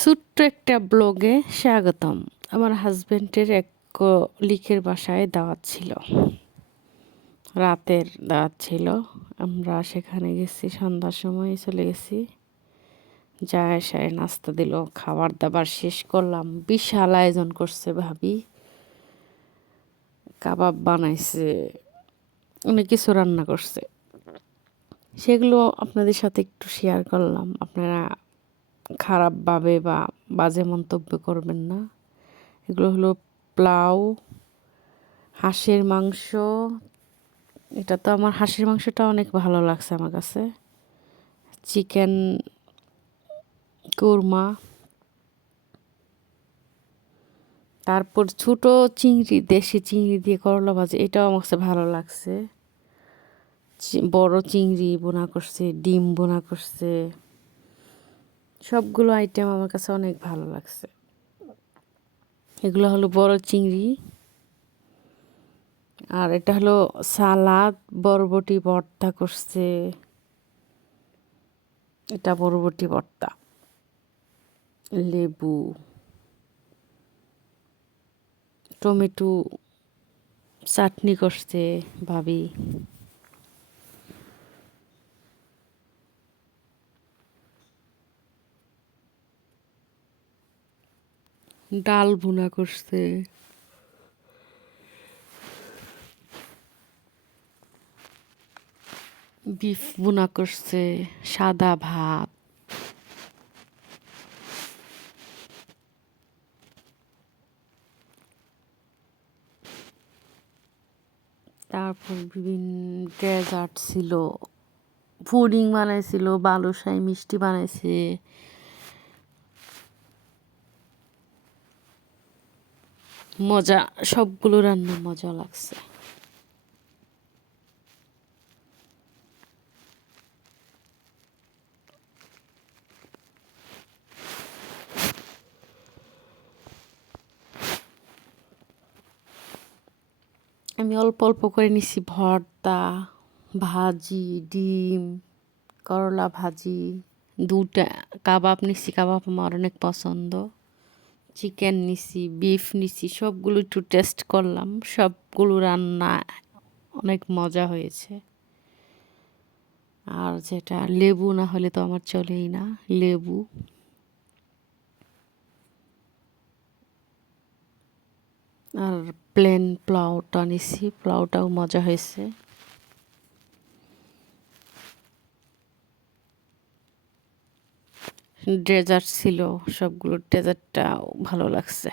ছোট্ট একটা ব্লগে স্বাগতম। আমার হাজবেন্ডের এক লিখের বাসায় দাওয়াত ছিল। রাতের দাওয়াত ছিল। আমরা সেখানে গেছি, সন্ধ্যার সময় চলে গেছি। যায় সায় নাস্তা দিল, খাবার দাবার শেষ করলাম। বিশাল আয়োজন করছে ভাবি। কাবাব বানাইছে, অনেক কিছু রান্না করছে। সেগুলো আপনাদের সাথে একটু শেয়ার করলাম। আপনারা খারাপভাবে বা বাজে মন্তব্য করবেন না। এগুলো হলো প্লাউ হাঁসের মাংস। এটা তো আমার হাঁসের মাংসটা অনেক ভালো লাগছে আমার কাছে। চিকেন, কোরমা। তারপর ছোট চিংড়ি, দেশি চিংড়ি দিয়ে করলা ভাজি, এটাও আমার কাছে ভালো লাগছে। বড় চিংড়ি বোনা করছে, ডিম বোনা করছে। সবগুলো আইটেম আমার কাছে অনেক ভালো লাগছে। এগুলো হলো বড় চিংড়ি আর এটা হলো সালাদ, বরবটি, ভর্তা করছে। এটা বরবটি, ভর্তা, লেবু, টমেটো, চাটনি করছে ভাবি। ডাল ভুনা করছে। বিফ ভুনা করছে, সাদা ভাত। তারপর বিভিন্ন ডেজার্ট ছিল। পুডিং বানাইছিল বালুশাই মিষ্টি বানাইছে। মজা, সবগুলো রান্না মজা লাগছে। আমি অল্প অল্প করে নিছি ভর্তা, ভাজি, ডিম, করলা ভাজি দুটা কাবাব নিছি, কাবাব আমার অনেক পছন্দ। চিকেন নিছি বিফ নিছি, সবগুলো একটু টেস্ট করলাম। সবগুলো রান্না অনেক মজা হয়েছে। আর যেটা, লেবু না হলে তো আমার চলেই না, লেবু। আর প্লেন প্লাউটা নিছি প্লাউটাও মজা হয়েছে। ডেজার্ট ছিল সবগুলো ড্রেজারটা ভালো লাগছে।